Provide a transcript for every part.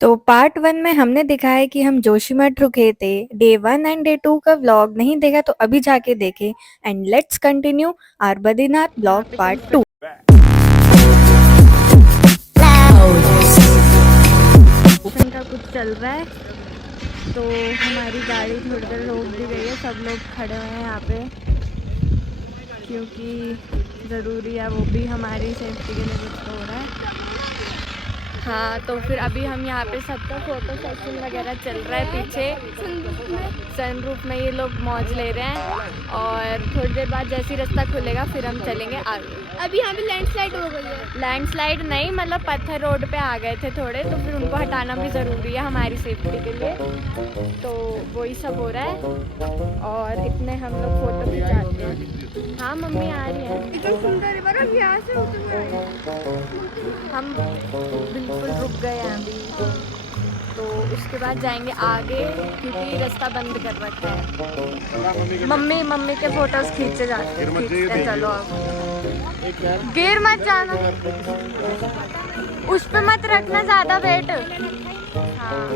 तो पार्ट 1 में हमने दिखाया कि हम जोशीमठ रुके थे। डे 1 एंड डे 2 का व्लॉग नहीं देखा तो अभी जाके देखें and let's continue our Badrinath blog part 2। का कुछ चल रहा है तो हमारी गाड़ी थोड़ी देर रोक दी गई है। सब लोग खड़े हुए हैं यहाँ पे क्योंकि ज़रूरी है, वो भी हमारी सेफ्टी के लिए कुछ तो हो रहा है। हाँ, तो फिर अभी हम यहाँ पे सबका फोटो सेशन वगैरह चल रहा है पीछे सनरूफ में ये लोग मौज ले रहे हैं और थोड़ी देर बाद जैसे ही रास्ता खुलेगा फिर हम चलेंगे आगे। अभी यहाँ पे लैंडस्लाइड हो गई है। लैंडस्लाइड नहीं, मतलब पत्थर रोड पे आ गए थे थोड़े, तो फिर उनको हटाना भी ज़रूरी है हमारी सेफ्टी के लिए, तो वही सब हो रहा है और इतने हम लोग फोटो खिंचाते हैं। हाँ मम्मी आ रही है। इतना सुंदर है, हम यहाँ से होते हुए हम बिल्कुल रुक गए हैं अभी, तो उसके बाद जाएंगे आगे क्योंकि रास्ता बंद कर रखा है। मम्मी के फोटोज खींचते हैं। चलो अब गिर मत जाना, उस पे मत रखना ज़्यादा वेट। हाँ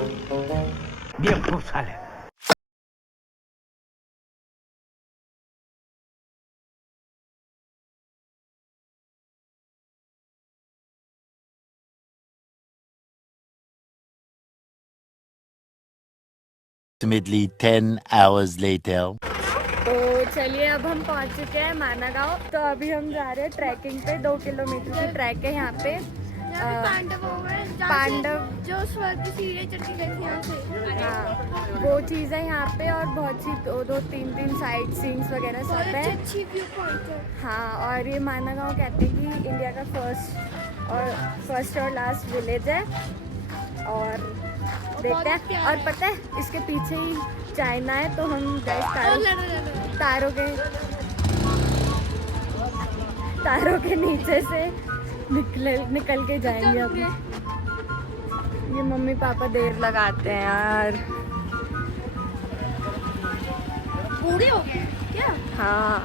बेवकूफ साले। Approximately 10 hours later. तो चलिए अब हम पहुंच चुके हैं माना गाँव। तो अभी हम जा रहे हैं ट्रैकिंग पे। 2 किलोमीटर की ट्रैक है यहाँ पे। पांडव हो गए, पांडव जो स्वर्ग की सीढ़ी चढ़ के गए थे यहाँ से। हाँ, वो चीज़ है यहाँ पे और बहुत सी 2-3 साइट सीन्स वगैरह सब है। अच्छी व्यू पॉइंट है। हाँ, और ये माना गाँव कहते हैं कि इंडिया का फर्स्ट और लास्ट विलेज है। और देखते हैं, और पता है इसके पीछे ही चाइना है, तो हम तारों के नीचे से निकल के जाएंगे अभी। ये मम्मी पापा देर लगाते हैं यार। पूरे हो गए क्या? हाँ,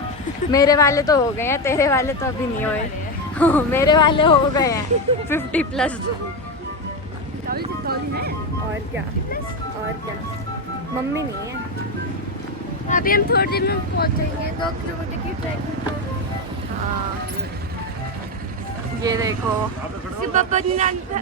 मेरे वाले तो हो गए हैं, तेरे वाले तो अभी नहीं हुए। हाँ, मेरे वाले हो गए हैं 50+। और क्या मम्मी नहीं है। अभी हम थोड़ी देर में पहुंचेंगे 2 किलोमीटर की ट्रैकिंग। हाँ, ये देखो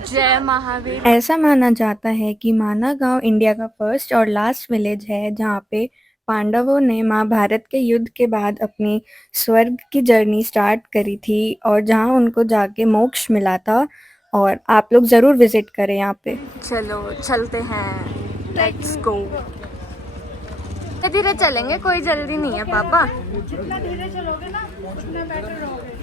जय महावीर। ऐसा माना जाता है कि माना गांव इंडिया का फर्स्ट और लास्ट विलेज है जहाँ पे पांडवों ने महाभारत के युद्ध के बाद अपनी स्वर्ग की जर्नी स्टार्ट करी थी और जहाँ उनको जाके मोक्ष मिला था। और आप लोग ज़रूर विजिट करें यहाँ पे। चलो चलते हैं, लेट्स गो। धीरे धीरे चलेंगे, कोई जल्दी नहीं है पापा। जितना धीरे चलोगे ना उतना बेटर रहोगे।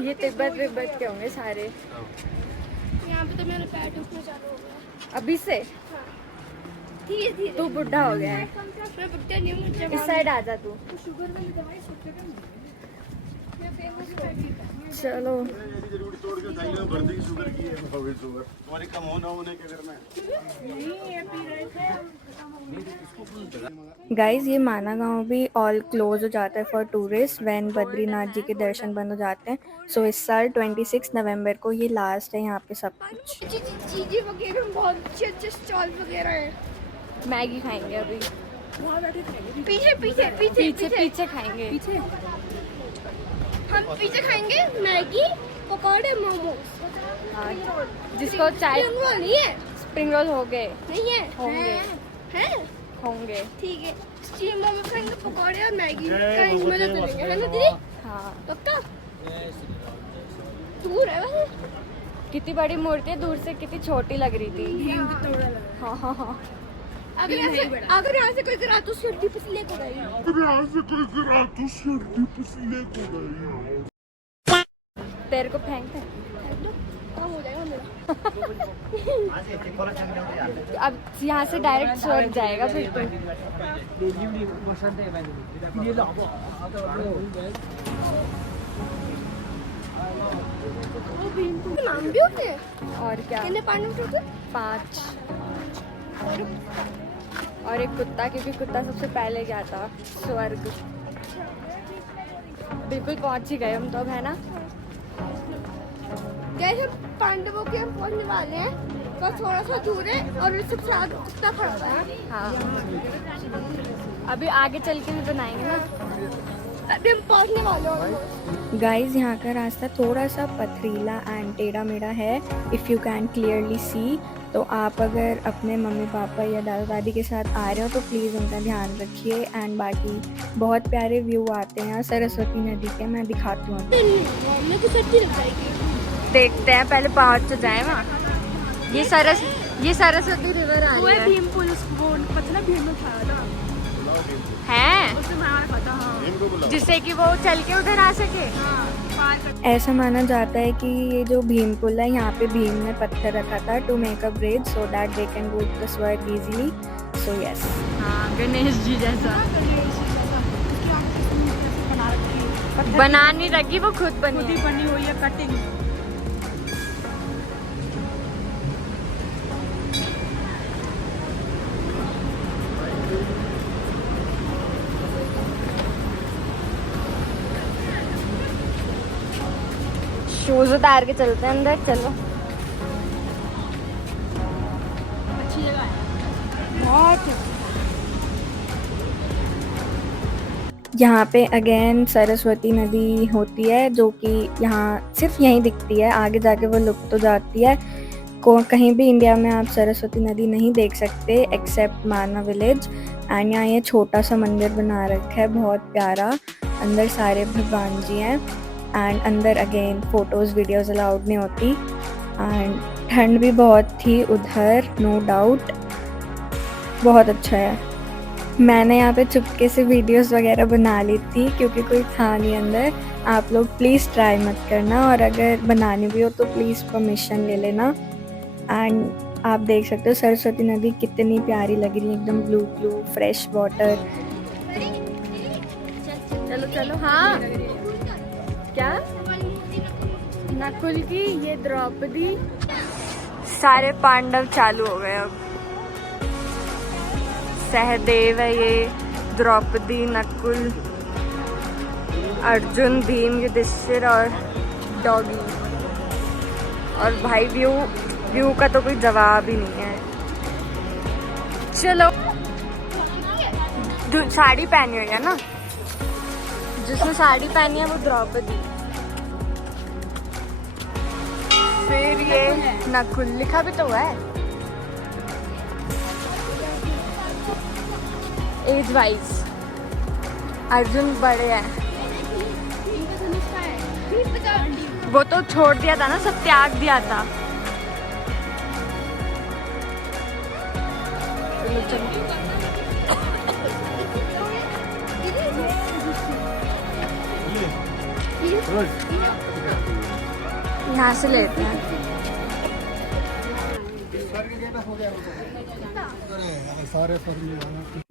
ये तिब्बत के होंगे सारे। यहाँ पे तो मेरा पैर दुखना चालू हो गया अभी से धीरे धीरे। तू बुढ़ा हो गया है। मैं बुढ़ा नहीं हूँ, इस साइड आ जा तू। शुगर वाली दवाई सोचेगा। मैं फेमस चलो गाइज, ये माना गांव भी ऑल क्लोज हो जाता है फॉर टूरिस्ट व्हेन बद्रीनाथ जी के दर्शन बंद हो जाते हैं. सो इस साल 26 नवंबर को ये लास्ट है यहाँ पे सब कुछ. चीजें वगैरह बहुत अच्छे अच्छे स्टॉल वगैरह हैं. मैगी खाएंगे अभी. पीछे पीछे पीछे पीछे पीछे खाएंगे. पीछे हम पीछे खाएंगे मैगी पकौड़े मोमोज. जिसको चाय स्प्रिंग रोल नहीं है. स्प्रिंग रोल हो गए. नहीं है. होंगे. हैं होंगे. ठीक है. स्टीम मोमो खाएंगे पकौड़े और मैगी का इसमें ले लेंगे है ना दीदी. हाँ. पक्का. दूर है वैसे. कितनी बड़ी मूर्ति है, दूर से कितनी छोटी लग रही थी. हाँ हाँ हाँ. अगर यहाँ से कोई करा तो सीढ़ी पे से लेकर गई. तेरे को फेंकते हैं. काम हो जाएगा मेरा. अब यहाँ से डायरेक्ट स्वर्ग जाएगा फिर तो. नाम भी होते हैं. और क्या. कितने पांडव होते? 5. और एक कुत्ता, क्योंकि कुत्ता सबसे पहले गया था स्वर्ग. बिल्कुल पहुंच ही गए हम तो अब, है ना. जैसे पांडवों के हम पहुंचने वाले हैं, बस थोड़ा सा दूर है और सबसे आगे कुत्ता खड़ा हुआ है. हाँ. अभी आगे चल के भी बनाएंगे ना. अभी हम पहुंचने वाले हैं. गाइज, यहाँ का रास्ता थोड़ा सा पथरीला एंड टेढ़ा मेढ़ा है. If you can clearly see. तो आप अगर अपने मम्मी पापा या दादा दादी के साथ आ रहे हो तो प्लीज़ उनका ध्यान रखिए. एंड बाकी बहुत प्यारे व्यू आते हैं यहाँ सरस्वती नदी के. मैं दिखाती हूँ. मेरे को सच्ची लग जाएगी. देखते हैं, पहले पहुँच तो जाए वहाँ. ये सरस्वती रिवर आ रही है. भीम पुल उसको पता ना भीम में खाया था. है उससे मैं खाता. हाँ. जिससे कि वो चल के उधर आ सके. ऐसा माना जाता है कि ये जो भीम पुल है, यहाँ पे भीम ने पत्थर रखा था to make a bridge so that they can go the स्वर्ग इजीली. So yes. हाँ, गणेश जी जैसा बना नहीं रखी, वो खुद बनी हुई है कटिंग. शूज उतार के चलते हैं अंदर. चलो. अच्छी जगह है. बहुत. यहाँ पे अगेन सरस्वती नदी होती है, जो कि यहाँ सिर्फ यहीं दिखती है. आगे जाके वो लुप्त हो जाती है. कहीं भी इंडिया में आप सरस्वती नदी नहीं देख सकते एक्सेप्ट माना विलेज. एंड यहाँ ये छोटा सा मंदिर बना रखा है, बहुत प्यारा. अंदर सारे भगवान जी हैं. एंड अंदर अगेन फ़ोटोज़ वीडियोज़ अलाउड नहीं होती. एंड ठंड भी बहुत थी उधर, नो डाउट. बहुत अच्छा है. मैंने यहाँ पे चुपके से वीडियोज़ वगैरह बना ली थी क्योंकि कोई था नहीं अंदर. आप लोग प्लीज़ ट्राई मत करना, और अगर बनानी भी हो तो प्लीज़ परमिशन ले लेना. एंड आप देख सकते हो सरस्वती नदी कितनी प्यारी लग रही है, एकदम ब्लू ब्लू फ्रेश वाटर. चलो चलो. हाँ. क्या. नकुल की, ये द्रौपदी. सारे पांडव चालू हो गए अब. सहदेव है ये, द्रौपदी, नकुल, अर्जुन, भीम, युधिष्ठिर और डॉगी. और भाई व्यू का तो कोई जवाब ही नहीं है. चलो. साड़ी पहनी हुई है ना, जिसने साड़ी पहनी है वो द्रौपदी. फिर ये नकुल लिखा भी तो हुआ है एज वाइज. अर्जुन बड़े हैं. वो तो छोड़ दिया था ना, सब त्याग दिया था. यहाँ से लेते हैं.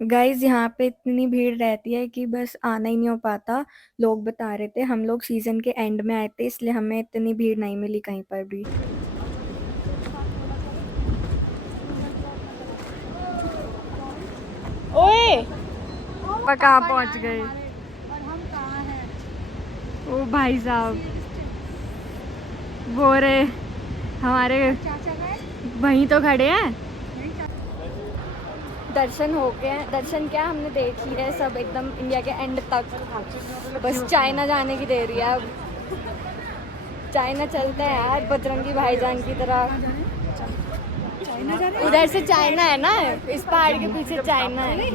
गाइज यहाँ पे इतनी भीड़ रहती है कि बस आना ही नहीं हो पाता। लोग बता रहे थे, हम लोग सीजन के एंड में आए थे इसलिए हमें इतनी भीड़ नहीं मिली कहीं पर भी। ओए कहाँ पहुँच गए? ओ भाई साहब, वो रे हमारे वहीं तो खड़े हैं। दर्शन हो गए हैं। दर्शन क्या, हमने देख लिया है सब एकदम इंडिया के एंड तक। बस चाइना जाने की देरी है अब। चाइना चलते हैं यार, बजरंगी भाईजान की तरह। उधर से चाइना है ना, इस पहाड़ के पीछे चाइना है।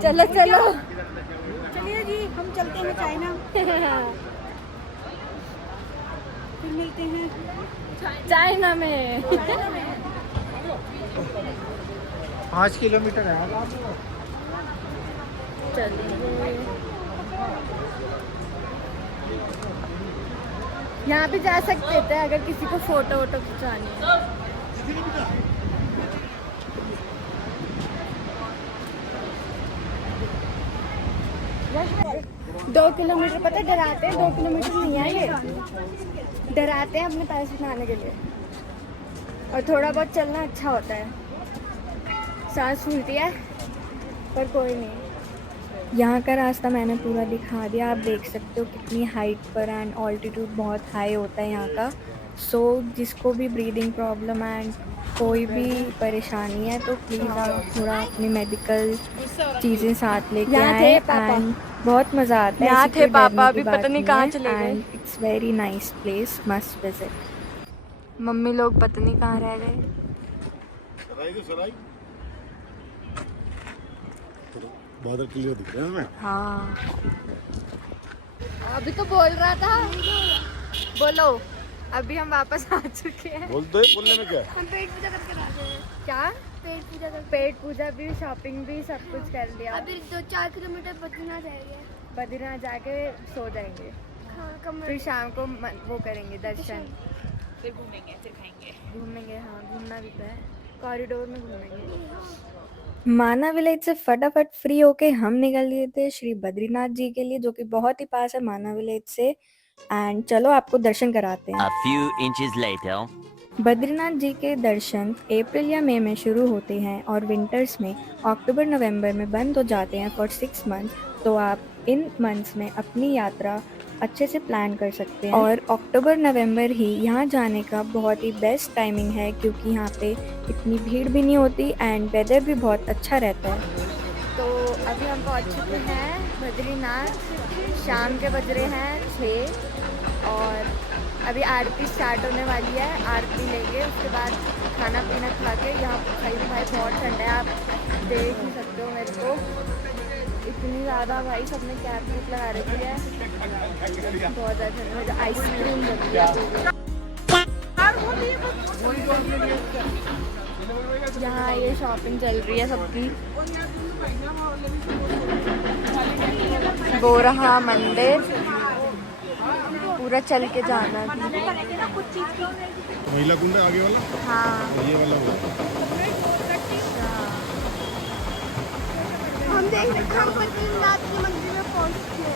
चलो चलो चलिए जी, हम चलते हैं चाइना, फिर मिलते हैं चाइना में। 5 किलोमीटर है। चलिए, यहाँ भी जा सकते थे अगर किसी को फोटो वोटो खिंचवानी है। 2 किलोमीटर, पता है डराते हैं, 2 किलोमीटर नहीं है ये, डराते हैं अपने पैसे उठाने के लिए। और थोड़ा बहुत चलना अच्छा होता है, सांस फूलती है, पर कोई नहीं। यहाँ का रास्ता मैंने पूरा दिखा दिया, आप देख सकते हो कितनी हाइट पर एंड ऑल्टीट्यूड बहुत हाई होता है यहाँ का। सो जिसको भी ब्रीदिंग प्रॉब्लम एंड कोई भी परेशानी है तो प्लीज़ आप थोड़ा अपनी मेडिकल चीज़ें साथ लेके आए। एंड बहुत मज़ा आता है। यहाँ थे पापा, अभी पता नहीं कहाँ चले गए। And it's very nice place, must visit. Mummy लोग पता नहीं कहाँ रह गए। बादल क्लियर दिख रहे हैं हमें। हाँ, अभी तो बोल रहा था, बोलो। अभी हम वापस आ चुके हैं। बोलने में क्या है? हम पेट पूजा करके आते हैं। क्या? पेट पूजा करके, पेट पूजा भी, शॉपिंग भी, सब कुछ कर लिया। अभी 2-4 किलोमीटर बद्रीनाथ जाएंगे। बद्रीनाथ जाके सो जाएंगे, हाँ, कमरे फिर शाम को वो करेंगे दर्शन, फिर घूमेंगे, फिर खाएंगे। घूमेंगे। हाँ, घूमना भी तो है, कॉरिडोर में घूमेंगे। माना विलेज से फटाफट फ्री होके हम निकल लिए थे श्री बद्रीनाथ जी के लिए, जो कि बहुत ही पास है माना विलेज से। एंड चलो आपको दर्शन कराते हैं। A few inches later. Badrinath जी के दर्शन अप्रैल या मई में शुरू होते हैं और विंटर्स में अक्टूबर नवंबर में बंद हो जाते हैं फॉर 6 मंथ्स। तो आप इन मंथ्स में अपनी यात्रा अच्छे से प्लान कर सकते हैं। और अक्टूबर नवंबर ही यहाँ जाने का बहुत ही बेस्ट टाइमिंग है, क्योंकि यहाँ पे इतनी भीड़ भी नहीं होती एंड वेदर भी बहुत अच्छा रहता है। तो अभी हम पहुँच चुके हैं बद्रीनाथ। शाम के बज रहे हैं 6 और अभी आरती स्टार्ट होने वाली है। आरती लेंगे, उसके बाद खाना पीना खा के, यहाँ भाई बहुत ठंडा है, आप देख ही सकते हो मेरे को, इतनी ज़्यादा भाई सबने कैप वूप लगा रखी है, बहुत ज़्यादा ठंड। मुझे आइसक्रीम लगी है। यहाँ ये शॉपिंग चल रही है सबकी। गोरहा मंदिर पूरा चल के जाना है। महिला कुंड आगे वाला। हाँ, ये वाला हम देख रहे हैं, हम बद्रीनाथ के मंदिर में पहुंच गए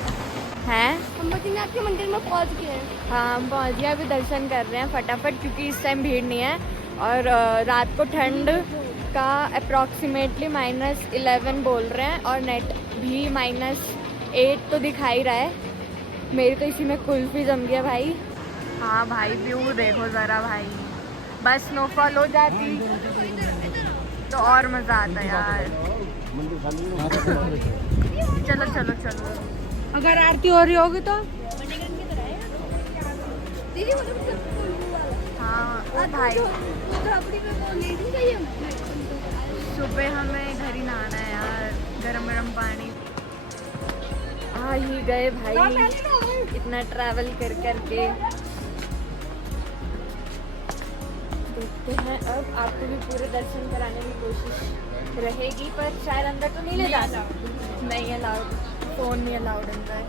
हैं। हम बद्रीनाथ के मंदिर में पहुंच गए हैं। हाँ, हम पहुँच गए। अभी दर्शन कर रहे हैं फटाफट, क्योंकि इस टाइम भीड़ नहीं है। और रात को ठंड का अप्रॉक्सीमेटली -11 बोल रहे हैं और नेट भी -8 तो दिखा ही रहा है। मेरी तो इसी में कुल्फी जम गया भाई। हाँ भाई, व्यू देखो ज़रा भाई, बस स्नोफॉल हो जाती तो और मज़ा आता यार। चलो चलो चलो, अगर आरती हो रही होगी तो दीदी वो तो हाँ ओ भाई, झोपड़ी पे वो ले नहीं गई हम। सुबह हमें घर ही नहाना है यार, गरम गरम पानी। आ ही गए भाई, इतना ट्रैवल कर करके। देखते हैं अब, आपको भी पूरे दर्शन कराने की कोशिश रहेगी, पर शायद अंदर तो नहीं ले जाना, नहीं अलाउड, फ़ोन नहीं अलाउड अंदर।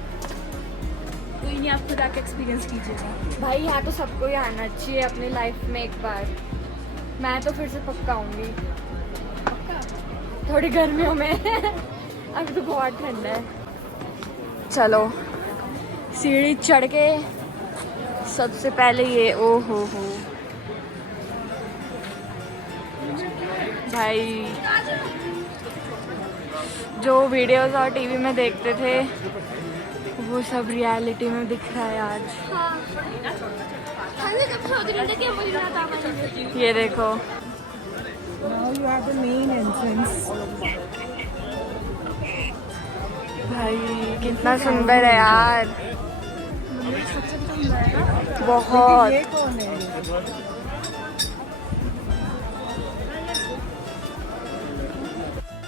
कोई नहीं, आप खुद आके एक्सपीरियंस कीजिएगा। भाई यहाँ तो सबको ही आना चाहिए अपनी लाइफ में एक बार। मैं तो फिर से पक्का आऊंगी, थोड़ी गर्मियों में अभी तो बहुत ठंड है। चलो सीढ़ी चढ़ के सबसे पहले ये, ओ हो भाई, जो वीडियोस और टीवी में देखते थे वो सब रियलिटी में दिख रहा है आज। ये देखो, भाई कितना सुंदर है यार, बहुत।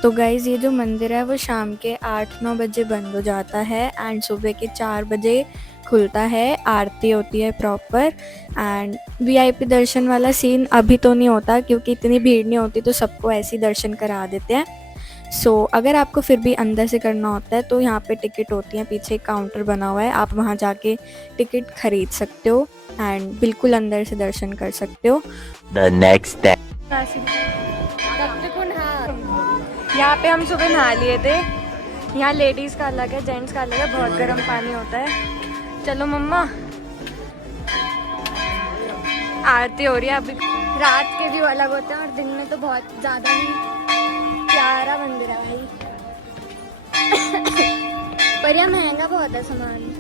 तो गाइज़ ये जो मंदिर है वो शाम के 8-9 बजे बंद हो जाता है एंड सुबह के 4 बजे खुलता है। आरती होती है प्रॉपर एंड वीआईपी दर्शन वाला सीन अभी तो नहीं होता क्योंकि इतनी भीड़ नहीं होती, तो सबको ऐसे ही दर्शन करा देते हैं। सो अगर आपको फिर भी अंदर से करना होता है तो यहाँ पे टिकट होती है, पीछे एक काउंटर बना हुआ है, आप वहाँ जाके टिकट खरीद सकते हो एंड बिल्कुल अंदर से दर्शन कर सकते हो। The next day. यहाँ पे हम सुबह नहा लिए थे। यहाँ लेडीज़ का अलग है, जेंट्स का अलग है, बहुत गर्म पानी होता है। चलो मम्मा, आरती हो रही है अभी। रात के व्यू अलग होते हैं और दिन में तो बहुत ज़्यादा ही प्यारा मंदिर है भाई। पर यह महंगा बहुत है सामान।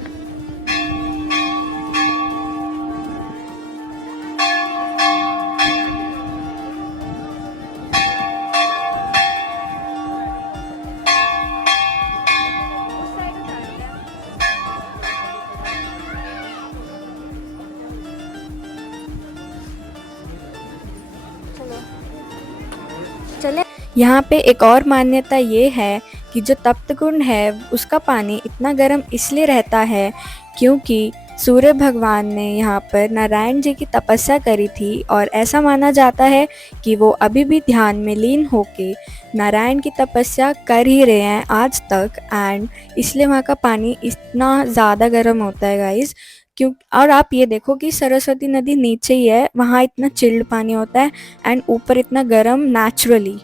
चले। यहाँ पे एक और मान्यता ये है कि जो तप्त कुंड है उसका पानी इतना गर्म इसलिए रहता है क्योंकि सूर्य भगवान ने यहाँ पर नारायण जी की तपस्या करी थी और ऐसा माना जाता है कि वो अभी भी ध्यान में लीन होके नारायण की तपस्या कर ही रहे हैं आज तक एंड इसलिए वहाँ का पानी इतना ज़्यादा गर्म होता है गाइस। क्यों, और आप ये देखो कि सरस्वती नदी नीचे ही है, वहाँ इतना चिल्ड पानी होता है एंड ऊपर इतना गर्म naturally.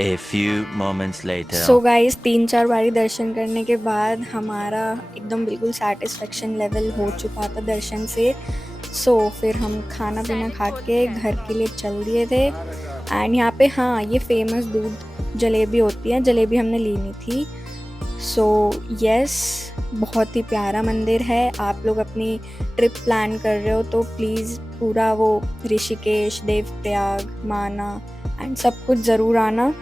A few moments later. So guys 3-4 बारी दर्शन करने के बाद हमारा एकदम बिल्कुल सेटिस्फेक्शन लेवल हो चुका था दर्शन से। सो फिर हम खाना पीना खा के घर के लिए चल दिए थे एंड यहाँ पे हाँ ये फेमस दूध जलेबी होती है, जलेबी हमने लेनी थी। सो यस, बहुत ही प्यारा मंदिर है। आप लोग अपनी ट्रिप प्लान कर रहे हो तो प्लीज़ पूरा वो ऋषिकेश, देवप्रयाग, माना एंड सब कुछ ज़रूर आना।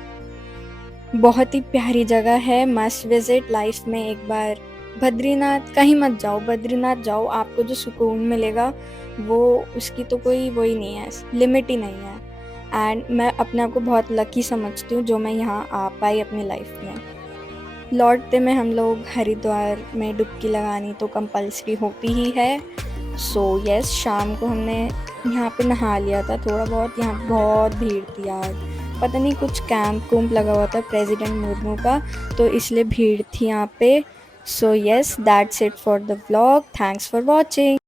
बहुत ही प्यारी जगह है, मस्ट विजिट। लाइफ में एक बार बद्रीनाथ कहीं मत जाओ, बद्रीनाथ जाओ, आपको जो सुकून मिलेगा वो उसकी तो कोई वही नहीं है, लिमिट ही नहीं है। एंड मैं अपने आप को बहुत लकी समझती हूँ जो मैं यहाँ आ पाई अपनी लाइफ में। लौटते में हम लोग हरिद्वार में डुबकी लगानी तो कंपल्सरी होती ही है। सो यस, शाम को हमने यहाँ पे नहा लिया था थोड़ा बहुत। यहाँ बहुत भीड़ थी यार, पता नहीं कुछ कैंप लगा हुआ था प्रेसिडेंट मुर्मू का, तो इसलिए भीड़ थी यहाँ पे। So yes, that's it for the vlog. Thanks for watching.